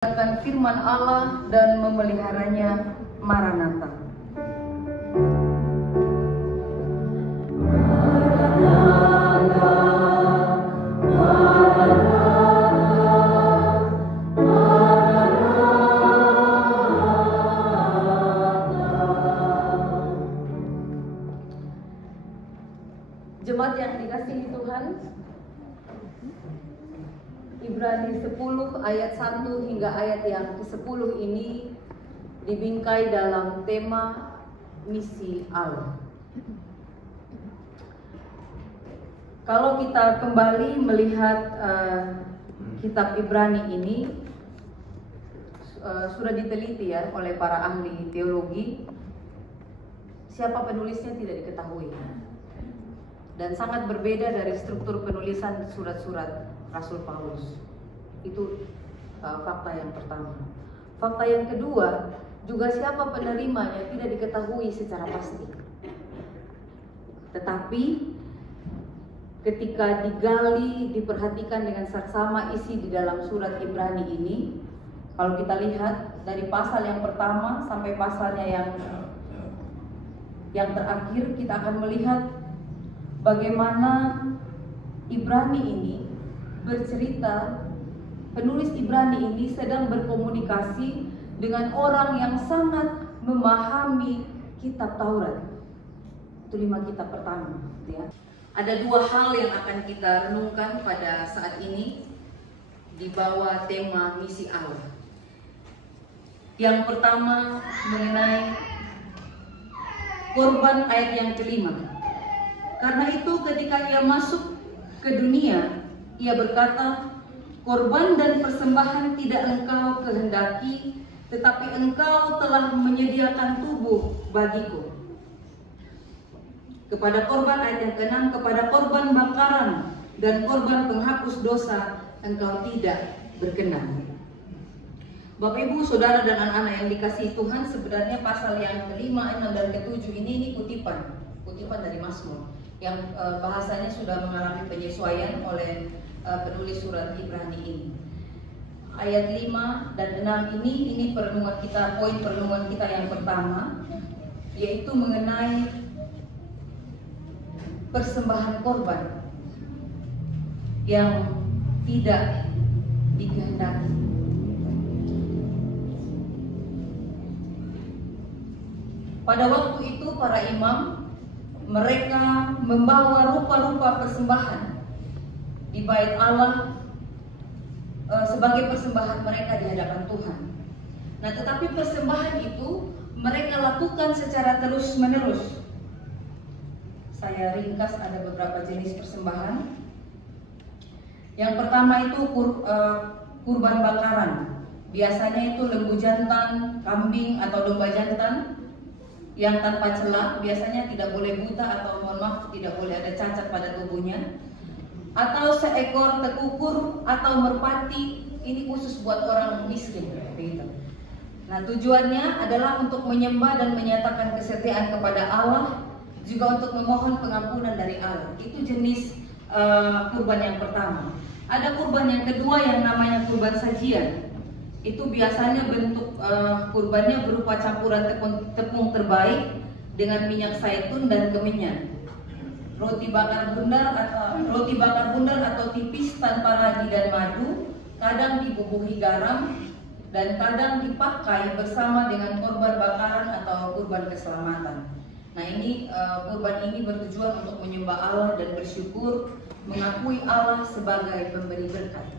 akan firman Allah dan memeliharanya. Maranatha. Jemaat yang dikasihi Tuhan, Ibrani 10 ayat 1 hingga ayat yang ke-10 ini dibingkai dalam tema misi Allah. Kalau kita kembali melihat kitab Ibrani ini, sudah diteliti ya oleh para ahli teologi, siapa penulisnya tidak diketahui. Dan sangat berbeda dari struktur penulisan surat-surat Rasul Paulus. Itu fakta yang pertama. Fakta yang kedua, juga siapa penerimanya tidak diketahui secara pasti. Tetapi ketika digali, diperhatikan dengan saksama isi di dalam surat Ibrani ini, kalau kita lihat dari pasal yang pertama sampai pasalnya yang terakhir, kita akan melihat bagaimana Ibrani ini bercerita, penulis Ibrani ini sedang berkomunikasi dengan orang yang sangat memahami kitab Taurat. Itu 5 kitab pertama, ya. Ada 2 hal yang akan kita renungkan pada saat ini di bawah tema misi Allah. Yang pertama mengenai korban, ayat yang kelima. Karena itu ketika ia masuk ke dunia, ia berkata, korban dan persembahan tidak engkau kehendaki, tetapi engkau telah menyediakan tubuh bagiku. Kepada korban, ayat yang ke-6, kepada korban bakaran dan korban penghapus dosa engkau tidak berkenan. Bapak Ibu, Saudara dan anak-anak yang dikasihi Tuhan, sebenarnya pasal yang ke-5, 6 dan ke-7 ini kutipan dari Mazmur yang bahasanya sudah mengalami penyesuaian oleh penulis surat Ibrani ini. Ayat 5 dan 6 ini perenungan kita, poin perenungan kita yang pertama, yaitu mengenai persembahan korban yang tidak dikehendaki. Pada waktu itu para imam, mereka membawa rupa-rupa persembahan di bait Allah sebagai persembahan mereka di hadapan Tuhan. Nah, tetapi persembahan itu mereka lakukan secara terus-menerus. Saya ringkas, ada beberapa jenis persembahan. Yang pertama itu kurban bakaran. Biasanya itu lembu jantan, kambing atau domba jantan yang tanpa celah, biasanya tidak boleh buta atau mohon maaf tidak boleh ada cacat pada tubuhnya, atau seekor tekukur atau merpati, ini khusus buat orang miskin begitu. Nah, tujuannya adalah untuk menyembah dan menyatakan kesetiaan kepada Allah, juga untuk memohon pengampunan dari Allah. Itu jenis kurban yang pertama. Ada kurban yang kedua yang namanya kurban sajian. Itu biasanya bentuk kurbannya berupa campuran tepung terbaik dengan minyak zaitun dan kemenyan, roti bakar bundar atau tipis tanpa ragi dan madu, kadang dibubuhi garam dan kadang dipakai bersama dengan korban bakaran atau kurban keselamatan. Nah, ini kurban ini bertujuan untuk menyembah Allah dan bersyukur, mengakui Allah sebagai pemberi berkat.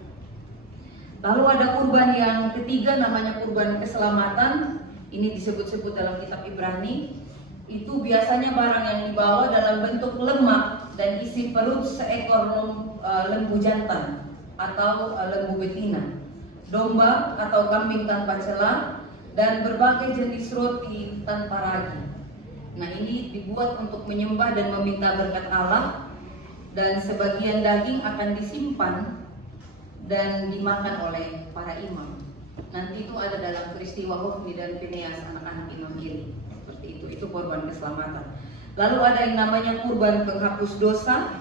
Lalu ada kurban yang ketiga namanya kurban keselamatan. Ini disebut-sebut dalam kitab Ibrani. Itu biasanya barang yang dibawa dalam bentuk lemak dan isi perut seekor lembu jantan atau lembu betina, domba atau kambing tanpa celah, dan berbagai jenis roti tanpa ragi. Nah, ini dibuat untuk menyembah dan meminta berkat Allah, dan sebagian daging akan disimpan dan dimakan oleh para imam. Nanti itu ada dalam peristiwa Hofni dan Fineas, anak-anak imam Eli. Seperti itu korban keselamatan. Lalu ada yang namanya kurban penghapus dosa.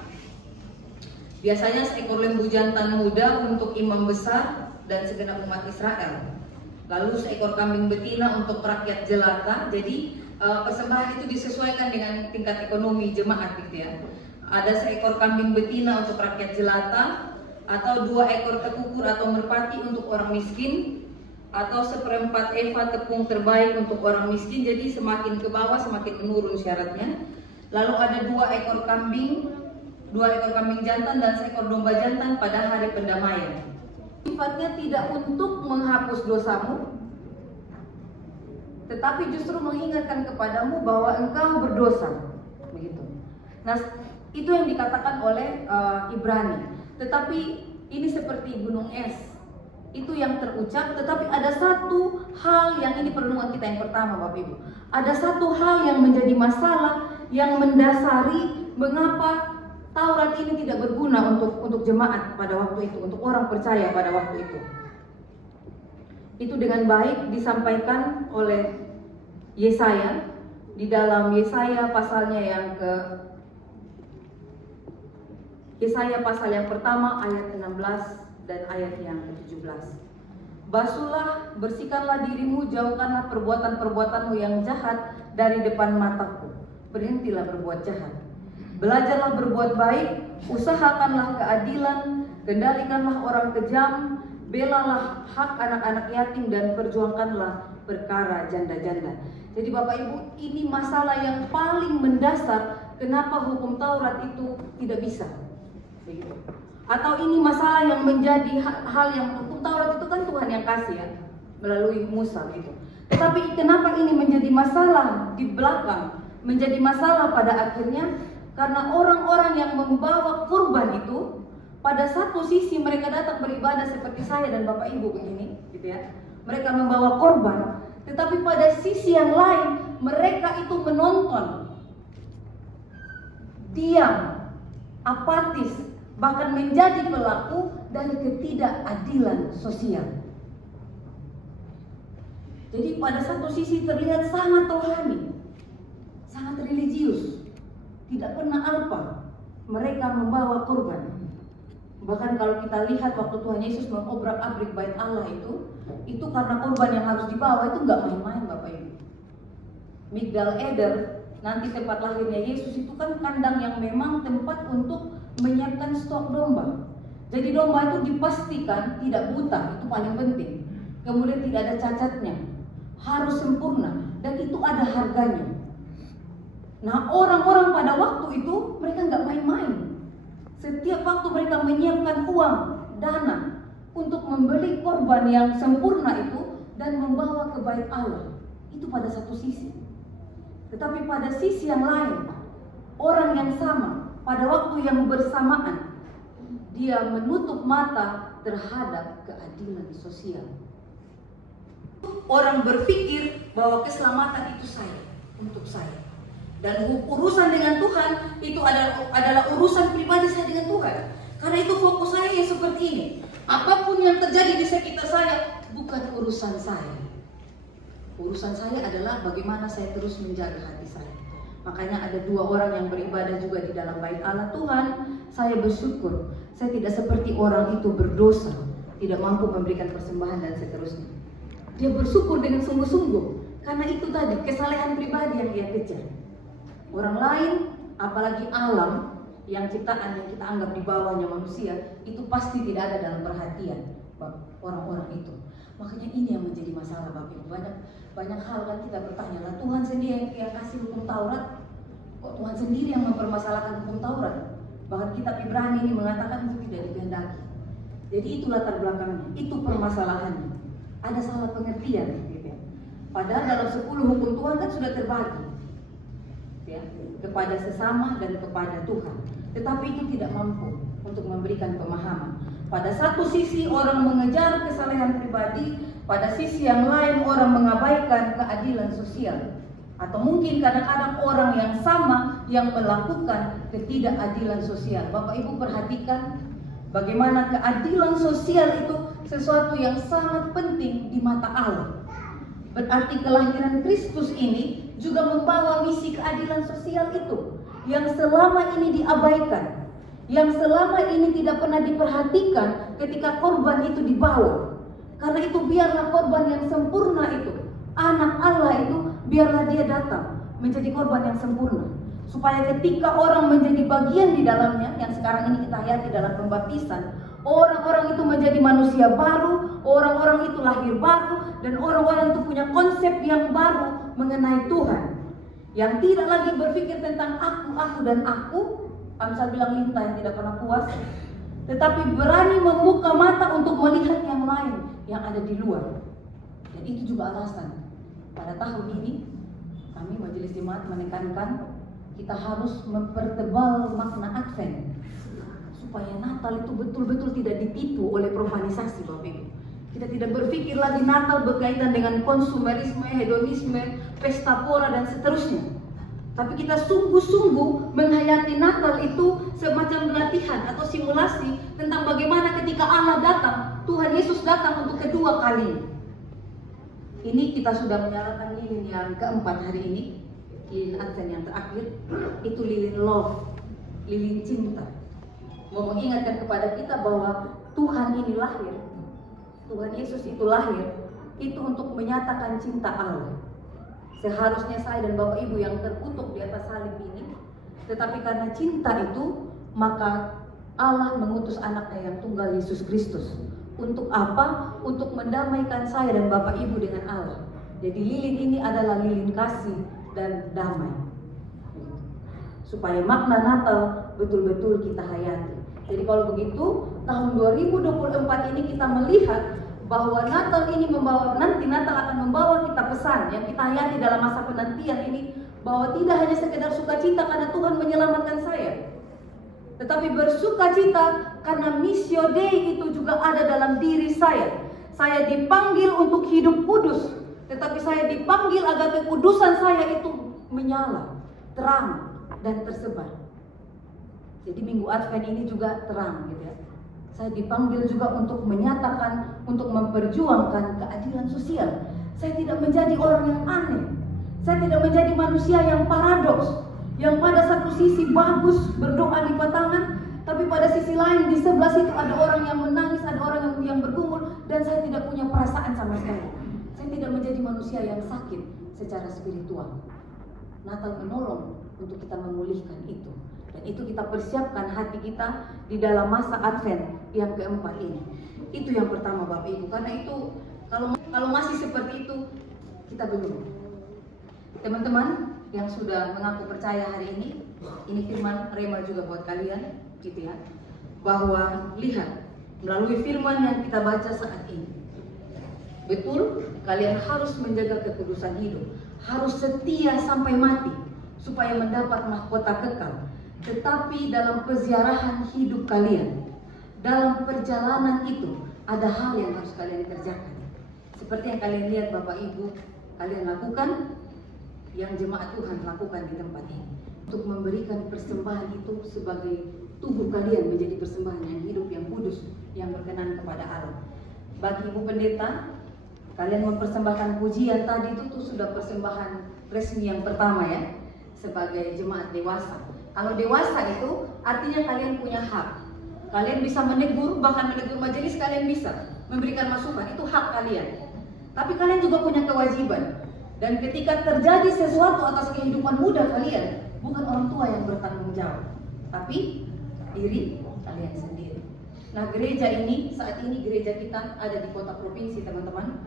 Biasanya seekor lembu jantan muda untuk imam besar dan segenap umat Israel. Lalu seekor kambing betina untuk rakyat jelata. Jadi persembahan itu disesuaikan dengan tingkat ekonomi jemaat gitu ya. Ada seekor kambing betina untuk rakyat jelata, atau 2 ekor tekukur atau merpati untuk orang miskin, atau 1/4 eva tepung terbaik untuk orang miskin. Jadi semakin ke bawah semakin menurun syaratnya. Lalu ada 2 ekor kambing jantan dan seekor domba jantan pada hari pendamaian. Sifatnya tidak untuk menghapus dosamu, tetapi justru mengingatkan kepadamu bahwa engkau berdosa. Begitu. Nah, itu yang dikatakan oleh Ibrani. Tetapi ini seperti gunung es. Itu yang terucap, tetapi ada satu hal yang ini perenungan kita yang pertama, Bapak Ibu. Ada satu hal yang menjadi masalah yang mendasari mengapa Taurat ini tidak berguna untuk jemaat pada waktu itu, untuk orang percaya pada waktu itu. Itu dengan baik disampaikan oleh Yesaya di dalam Yesaya pasalnya Yesaya pasal yang pertama ayat 16 dan ayat yang ke-17. Basuhlah, bersihkanlah dirimu, jauhkanlah perbuatan-perbuatanmu yang jahat dari depan mataku. Berhentilah berbuat jahat. Belajarlah berbuat baik, usahakanlah keadilan, kendalikanlah orang kejam, belalah hak anak-anak yatim dan perjuangkanlah perkara janda-janda. Jadi Bapak Ibu, ini masalah yang paling mendasar kenapa hukum Taurat itu tidak bisa. Begitu. Atau ini masalah yang menjadi hal yang hukum Taurat itu kan Tuhan yang kasih ya, melalui Musa gitu. Tetapi kenapa ini menjadi masalah di belakang, menjadi masalah pada akhirnya? Karena orang-orang yang membawa kurban itu, pada satu sisi mereka datang beribadah seperti saya dan Bapak Ibu begini, gitu ya. Mereka membawa korban, tetapi pada sisi yang lain mereka itu menonton, diam, apatis, bahkan menjadi pelaku dari ketidakadilan sosial. Jadi pada satu sisi terlihat sangat rohani, sangat religius, tidak pernah alpa mereka membawa korban. Bahkan kalau kita lihat waktu Tuhan Yesus mengobrak-abrik bait Allah itu karena korban yang harus dibawa itu nggak main-main Bapak Ibu. Migdal Eder, nanti tempat lahirnya Yesus itu kan kandang yang memang tempat untuk menyiapkan stok domba. Jadi domba itu dipastikan tidak buta, itu paling penting. Kemudian tidak ada cacatnya, harus sempurna, dan itu ada harganya. Nah, orang-orang pada waktu itu mereka nggak main-main. Setiap waktu mereka menyiapkan uang, dana untuk membeli korban yang sempurna itu dan membawa ke bait Allah. Itu pada satu sisi. Tetapi pada sisi yang lain, orang yang sama pada waktu yang bersamaan dia menutup mata terhadap keadilan sosial. Orang berpikir bahwa keselamatan itu saya, untuk saya. Dan urusan dengan Tuhan itu adalah urusan pribadi saya dengan Tuhan. Karena itu fokus saya yang seperti ini. Apapun yang terjadi di sekitar saya bukan urusan saya. Urusan saya adalah bagaimana saya terus menjaga hati saya. Makanya ada 2 orang yang beribadah juga di dalam bait Allah. Tuhan, saya bersyukur saya tidak seperti orang itu berdosa, tidak mampu memberikan persembahan dan seterusnya. Dia bersyukur dengan sungguh-sungguh karena itu tadi kesalehan pribadi yang dia kejar. Orang lain, apalagi alam yang ciptaan yang kita anggap di bawahnya manusia, itu pasti tidak ada dalam perhatian orang-orang itu. Makanya ini yang menjadi masalah Bapak Ibu. Banyak hal kan kita bertanya, lah Tuhan sendiri yang kasih hukum Taurat, kok Tuhan sendiri yang mempermasalahkan hukum Taurat? Bahkan kitab Ibrani ini mengatakan itu tidak dikehendaki. Jadi itu latar belakangnya, itu permasalahannya. Ada salah pengertian gitu ya. Padahal dalam 10 hukum Tuhan kan sudah terbagi ya, kepada sesama dan kepada Tuhan. Tetapi itu tidak mampu untuk memberikan pemahaman. Pada satu sisi orang mengejar kesalehan pribadi, pada sisi yang lain orang mengabaikan keadilan sosial. Atau mungkin kadang-kadang orang yang sama yang melakukan ketidakadilan sosial. Bapak Ibu perhatikan bagaimana keadilan sosial itu sesuatu yang sangat penting di mata Allah. Berarti kelahiran Kristus ini juga membawa misi keadilan sosial itu yang selama ini diabaikan, yang selama ini tidak pernah diperhatikan ketika korban itu dibawa. Karena itu biarlah korban yang sempurna itu, anak Allah itu, biarlah dia datang menjadi korban yang sempurna. Supaya ketika orang menjadi bagian di dalamnya, yang sekarang ini kita hayati dalam pembaptisan, orang-orang itu menjadi manusia baru, orang-orang itu lahir baru, dan orang-orang itu punya konsep yang baru mengenai Tuhan. Yang tidak lagi berpikir tentang aku, dan aku. Amsal bilang lintah yang tidak pernah puas. Tetapi berani membuka mata untuk melihat yang lain yang ada di luar. Dan itu juga alasan pada tahun ini kami Majelis Jemaat menekankan kita harus mempertebal makna Advent supaya Natal itu betul-betul tidak ditipu oleh profanisasi, Bapak Ibu. Kita tidak berpikir lagi Natal berkaitan dengan konsumerisme, hedonisme, pesta pora dan seterusnya. Tapi kita sungguh-sungguh menghayati Natal itu semacam latihan atau simulasi tentang bagaimana ketika Allah datang, Tuhan Yesus datang untuk kedua kali. Ini kita sudah menyalakan lilin yang keempat hari ini, lilin Advent yang terakhir, itu lilin love, lilin cinta. Mau mengingatkan kepada kita bahwa Tuhan ini lahir, Tuhan Yesus itu lahir, itu untuk menyatakan cinta Allah. Seharusnya saya dan Bapak Ibu yang terkutuk di atas salib ini, tetapi karena cinta itu, maka Allah mengutus anaknya yang tunggal Yesus Kristus. Untuk apa? Untuk mendamaikan saya dan Bapak Ibu dengan Allah. Jadi lilin ini adalah lilin kasih dan damai. Supaya makna Natal betul-betul kita hayati. Jadi kalau begitu, tahun 2024 ini kita melihat bahwa Natal ini nanti Natal akan membawa kita pesan yang kita hayati dalam masa penantian ini, bahwa tidak hanya sekedar sukacita karena Tuhan menyelamatkan saya, tetapi bersukacita karena missio Dei itu juga ada dalam diri saya. Saya dipanggil untuk hidup kudus, tetapi saya dipanggil agar kekudusan saya itu menyala, terang dan tersebar. Jadi minggu Advent ini juga terang gitu ya. Saya dipanggil juga untuk menyatakan, untuk memperjuangkan keadilan sosial. Saya tidak menjadi orang yang aneh. Saya tidak menjadi manusia yang paradoks, yang pada satu sisi bagus berdoa lipat tangan, tapi pada sisi lain di sebelah situ ada orang yang menangis, ada orang yang bergumul, dan saya tidak punya perasaan sama sekali. Saya tidak menjadi manusia yang sakit secara spiritual. Natal menolong untuk kita memulihkan itu. Dan itu kita persiapkan hati kita di dalam masa Advent yang keempat ini. Itu yang pertama Bapak Ibu. Karena itu kalau masih seperti itu, kita belum. Teman-teman yang sudah mengaku percaya hari ini firman rema juga buat kalian, gitu ya. Bahwa lihat, melalui firman yang kita baca saat ini, betul, kalian harus menjaga kekudusan hidup, harus setia sampai mati, supaya mendapat mahkota kekal. Tetapi dalam peziarahan hidup kalian, dalam perjalanan itu, ada hal yang harus kalian kerjakan. Seperti yang kalian lihat Bapak Ibu, kalian lakukan, yang jemaat Tuhan lakukan di tempat ini. Untuk memberikan persembahan itu sebagai tubuh kalian menjadi persembahan yang hidup, yang kudus, yang berkenan kepada Allah. Bagi Ibu Pendeta, kalian mempersembahkan pujian tadi itu sudah persembahan resmi yang pertama ya, sebagai jemaat dewasa. Kalau dewasa itu artinya kalian punya hak. Kalian bisa menegur, bahkan menegur majelis kalian bisa. Memberikan masukan, itu hak kalian. Tapi kalian juga punya kewajiban. Dan ketika terjadi sesuatu atas kehidupan muda kalian, bukan orang tua yang bertanggung jawab, tapi diri kalian sendiri. Nah gereja ini, saat ini gereja kita ada di kota provinsi teman-teman.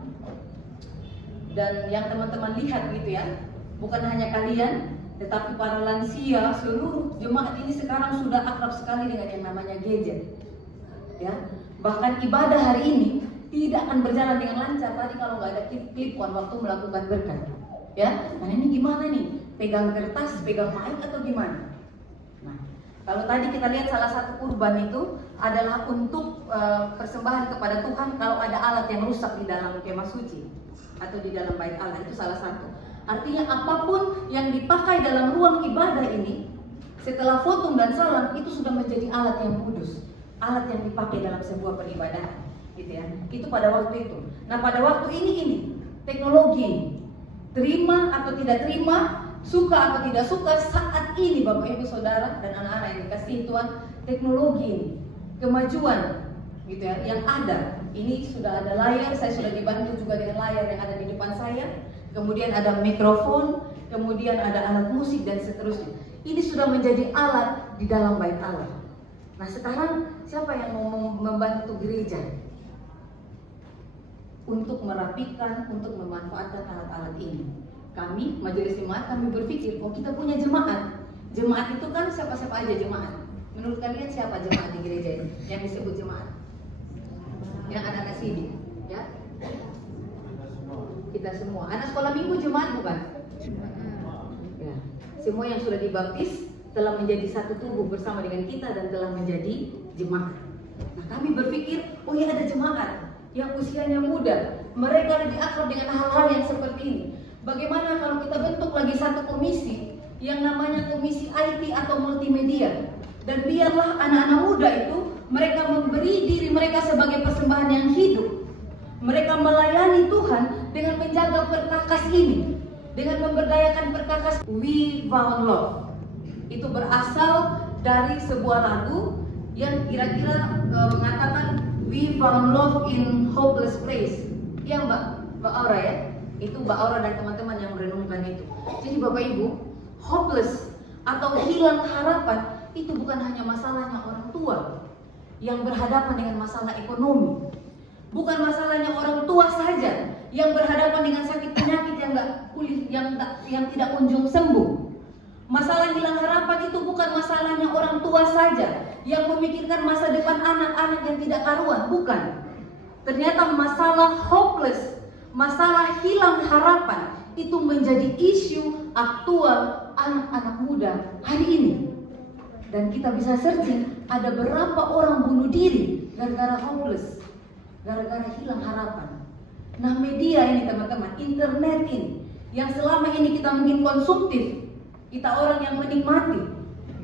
Dan yang teman-teman lihat gitu ya, bukan hanya kalian, tetapi para lansia, seluruh jemaat ini sekarang sudah akrab sekali dengan yang namanya gadget. Ya, bahkan ibadah hari ini tidak akan berjalan dengan lancar tadi kalau nggak ada clip-on waktu melakukan berkat. Ya, nah ini gimana nih? Pegang kertas, pegang mic atau gimana? Nah, kalau tadi kita lihat salah satu kurban itu adalah untuk persembahan kepada Tuhan kalau ada alat yang rusak di dalam kemah suci atau di dalam bait Allah, itu salah satu. Artinya apapun yang dipakai dalam ruang ibadah ini, setelah fotum dan salam, itu sudah menjadi alat yang kudus, alat yang dipakai dalam sebuah peribadahan, gitu ya. Itu pada waktu itu. Nah pada waktu ini teknologi, terima atau tidak terima, suka atau tidak suka, saat ini Bapak Ibu Saudara dan anak-anak yang dikasihi Tuhan, teknologi ini, kemajuan, gitu ya, yang ada ini sudah ada layar, saya sudah dibantu juga dengan layar yang ada di depan saya. Kemudian ada mikrofon, kemudian ada alat musik dan seterusnya. Ini sudah menjadi alat di dalam bait Allah. Nah sekarang siapa yang mau membantu gereja untuk merapikan, untuk memanfaatkan alat-alat ini? Kami, majelis jemaat, kami berpikir, oh kita punya jemaat. Jemaat itu kan siapa-siapa aja jemaat. Menurut kalian siapa jemaat di gereja ini yang disebut jemaat? Yang anak-anak sidik, ya? Kita semua. Anak sekolah minggu jemaat bukan? Ya. Semua yang sudah dibaptis telah menjadi satu tubuh bersama dengan kita dan telah menjadi jemaat. Nah kami berpikir, oh ya ada jemaat yang usianya muda, mereka lebih akrab dengan hal-hal yang seperti ini. Bagaimana kalau kita bentuk lagi satu komisi yang namanya komisi IT atau multimedia, dan biarlah anak-anak muda itu mereka memberi diri mereka sebagai persembahan yang hidup. Mereka melayani Tuhan dengan menjaga perkakas ini, dengan memberdayakan perkakas. We Found Love itu berasal dari sebuah lagu yang kira-kira mengatakan we found love in hopeless place. Ya Mbak Aura ya, itu Mbak Aura dan teman-teman yang merenungkan itu. Jadi Bapak Ibu, hopeless atau hilang harapan itu bukan hanya masalahnya orang tua yang berhadapan dengan masalah ekonomi, bukan masalahnya orang tua saja yang berhadapan dengan sakit penyakit yang nggak pulih, yang tidak kunjung sembuh. Masalah hilang harapan itu bukan masalahnya orang tua saja yang memikirkan masa depan anak-anak yang tidak karuan, bukan. Ternyata masalah hopeless, masalah hilang harapan itu menjadi isu aktual anak-anak muda hari ini. Dan kita bisa searching, ada berapa orang bunuh diri gara-gara hopeless, gara-gara hilang harapan. Nah media ini teman-teman, internet ini, yang selama ini kita mungkin konsumtif, kita orang yang menikmati,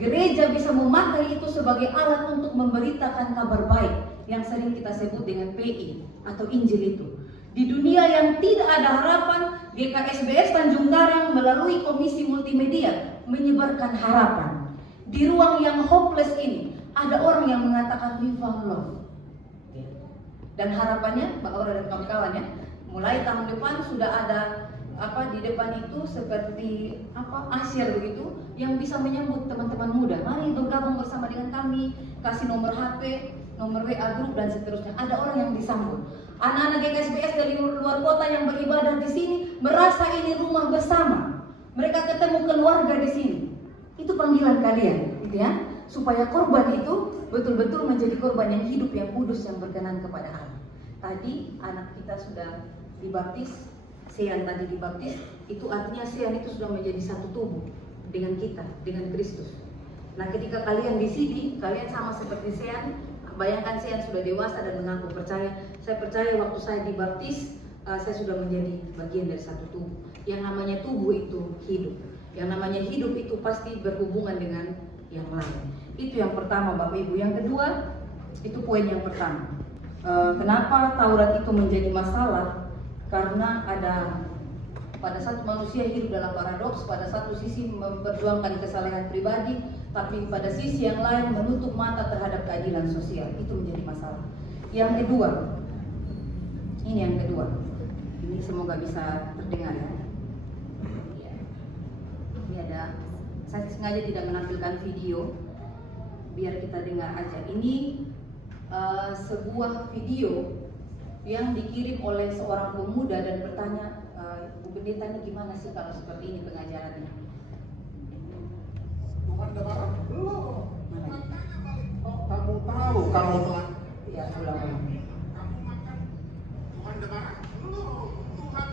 gereja bisa memakai itu sebagai alat untuk memberitakan kabar baik yang sering kita sebut dengan PI atau Injil itu. Di dunia yang tidak ada harapan, GKSBS Tanjung Karang melalui Komisi Multimedia menyebarkan harapan. Di ruang yang hopeless ini, ada orang yang mengatakan we found love. Dan harapannya, Mbak Aura dan kawan-kawan ya, mulai tahun depan sudah ada di depan itu seperti asyir begitu yang bisa menyambut teman-teman muda. Mari bergabung bersama dengan kami, kasih nomor HP, nomor WA grup dan seterusnya. Ada orang yang disambut. Anak-anak GKSBS dari luar kota yang beribadah di sini merasa ini rumah bersama. Mereka ketemu keluarga di sini. Itu panggilan kalian, gitu ya, supaya korban itu betul-betul menjadi korban yang hidup, yang kudus, yang berkenan kepada Allah. Tadi anak kita sudah dibaptis, Sean tadi dibaptis, itu artinya Sean itu sudah menjadi satu tubuh dengan kita, dengan Kristus. Nah ketika kalian di sini, kalian sama seperti Sean. Bayangkan Sean sudah dewasa dan mengaku percaya. Saya percaya waktu saya dibaptis, saya sudah menjadi bagian dari satu tubuh. Yang namanya tubuh itu hidup. Yang namanya hidup itu pasti berhubungan dengan yang lain. Itu yang pertama Bapak Ibu. Yang kedua, itu poin yang pertama. Kenapa Taurat itu menjadi masalah? Karena pada satu manusia hidup dalam paradoks, pada satu sisi memperjuangkan kesalehan pribadi, tapi pada sisi yang lain menutup mata terhadap keadilan sosial. Itu menjadi masalah. Yang kedua, ini semoga bisa terdengar ya. Ini ada, saya sengaja tidak menampilkan video biar kita dengar aja. Ini sebuah video yang dikirim oleh seorang pemuda dan bertanya, Bu Pendeta ini gimana sih kalau seperti ini pengajarannya? Tuhan Debaran belum. Kamu tahu kamu telah. Ya ulang. Kamu makan Tuhan Debaran belum.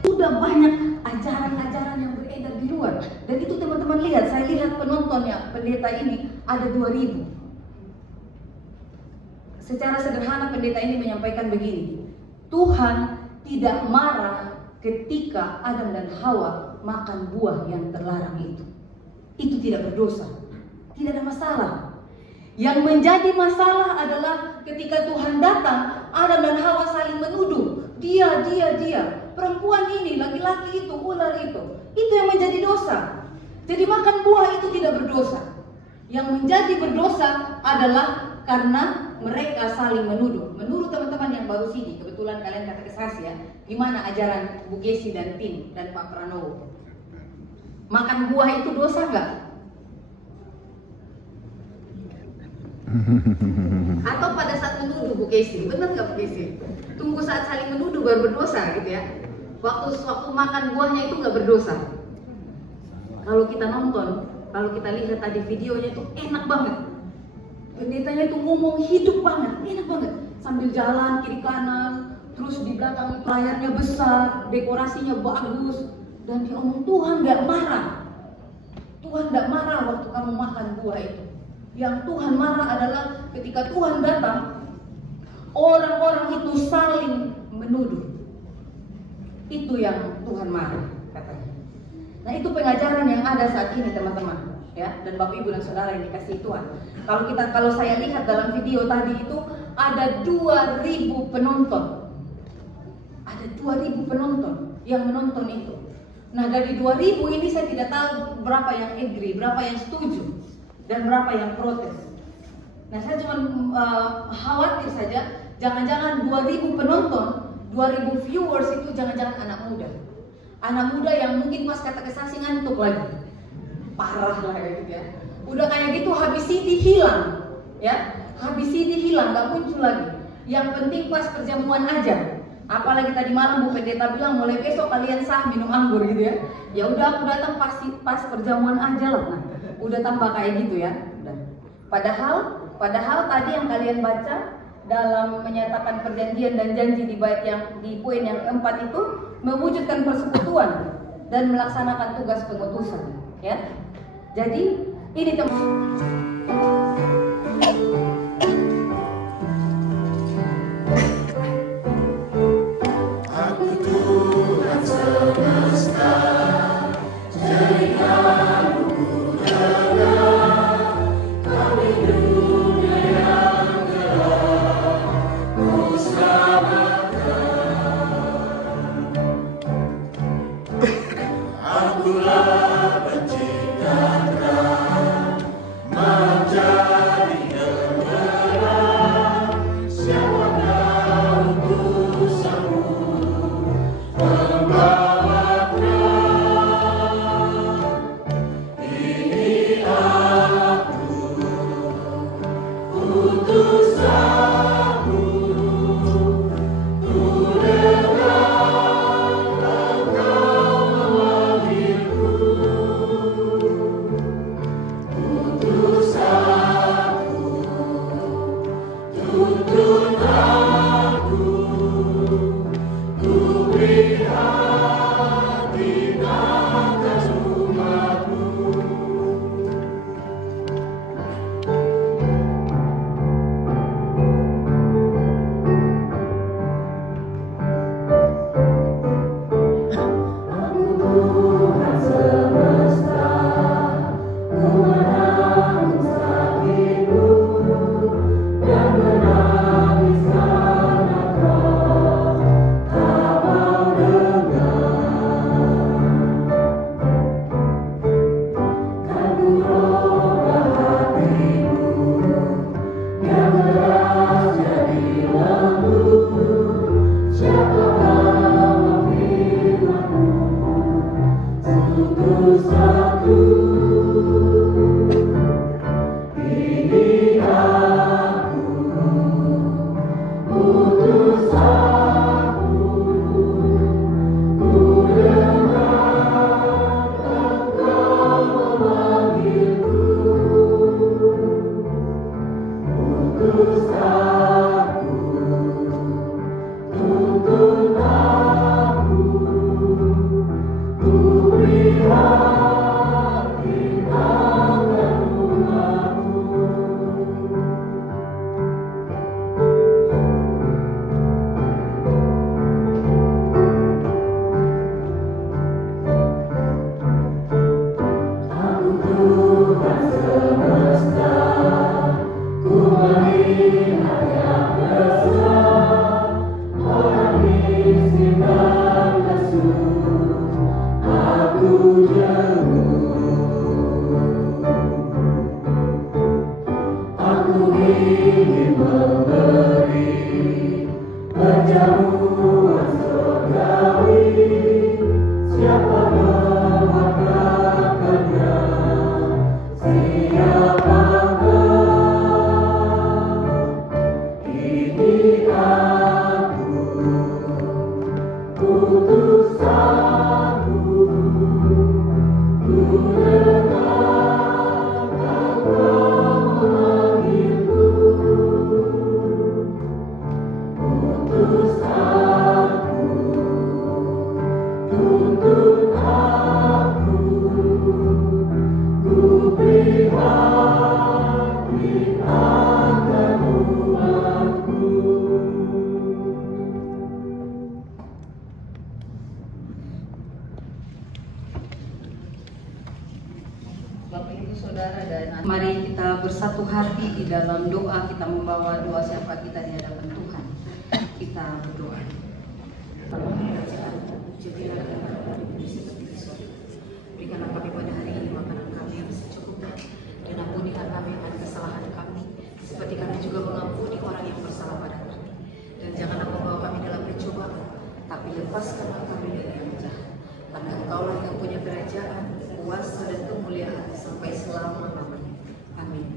Sudah banyak ajaran-ajaran yang beredar di luar. Dan itu teman-teman lihat, saya lihat penontonnya pendeta ini ada 2000. Secara sederhana pendeta ini menyampaikan begini, Tuhan tidak marah ketika Adam dan Hawa makan buah yang terlarang itu. Itu tidak berdosa, tidak ada masalah. Yang menjadi masalah adalah ketika Tuhan datang, Adam dan Hawa saling menuduh, dia, perempuan ini, laki-laki itu, ular itu yang menjadi dosa. Jadi makan buah itu tidak berdosa. Yang menjadi berdosa adalah karena mereka saling menuduh. Menurut teman-teman yang baru sini, kebetulan kalian katekisasi ya, gimana ajaran Bu Gesi dan tim dan Pak Pranowo? Makan buah itu dosa nggak? Atau pada saat menuduh Bu Gesi, benar nggak Bu Gesi? Tunggu saat saling menuduh baru berdosa gitu ya? Waktu makan buahnya itu nggak berdosa. Kalau kita nonton, kalau kita lihat tadi videonya itu enak banget. Pendetanya itu ngomong hidup banget, enak banget. Sambil jalan kiri kanan, terus di belakang layarnya besar, dekorasinya bagus, dan dia ngomong Tuhan nggak marah. Tuhan nggak marah waktu kamu makan buah itu. Yang Tuhan marah adalah ketika Tuhan datang, orang-orang itu saling menuduh. Itu yang Tuhan marah, katanya. Nah, itu pengajaran yang ada saat ini, teman-teman, ya, dan Bapak Ibu dan Saudara yang dikasihi Tuhan. Kalau saya lihat dalam video tadi itu ada 2.000 penonton. Ada 2.000 penonton yang menonton itu. Nah, dari 2.000 ini saya tidak tahu berapa yang agree, berapa yang setuju, dan berapa yang protes. Nah, saya cuma khawatir saja, jangan-jangan 2.000 penonton, 2.000 viewers itu jangan-jangan anak muda. Anak muda yang mungkin pas katekisasi ngantuk lagi. Parah lah kayak gitu ya. Udah kayak gitu habis CD hilang, ya. Habis CD hilang, nggak muncul lagi. Yang penting pas perjamuan aja. Apalagi tadi malam Bu Pendeta bilang mulai besok kalian sah minum anggur gitu ya. Ya udah aku datang pas perjamuan aja lah. Nah, udah tambah kayak gitu ya. Udah. Padahal tadi yang kalian baca dalam menyatakan perjanjian dan janji di poin yang keempat itu mewujudkan persekutuan dan melaksanakan tugas pengutusan, ya. Jadi ini Aku Tuhan semesta, jadi kamu dengar, kami dunia yang gelap, ku selamatkan. Akulah penciptakan, menjadi gemberan, siapakah utusanmu, membawakan. Ini aku, utusanmu, ku dengar engkau memanggilku. Bapak Ibu Saudara dan mari kita bersatu hati di dalam doa, kita membawa doa syafaat kita di hadapan Tuhan. Kita berdoa. Berikanlah kami pada hari ini makanan kami yang secukupnya, dan ampunilah kami akan kesalahan kami, seperti kami juga mengampuni orang yang bersalah pada kami. Dan janganlah membawa kami dalam pencobaan, tapi lepaskanlah kami dari yang jahat. Karena Engkaulah yang punya kerajaan, kuasa dan kemuliaan sampai selama-lamanya. Amin.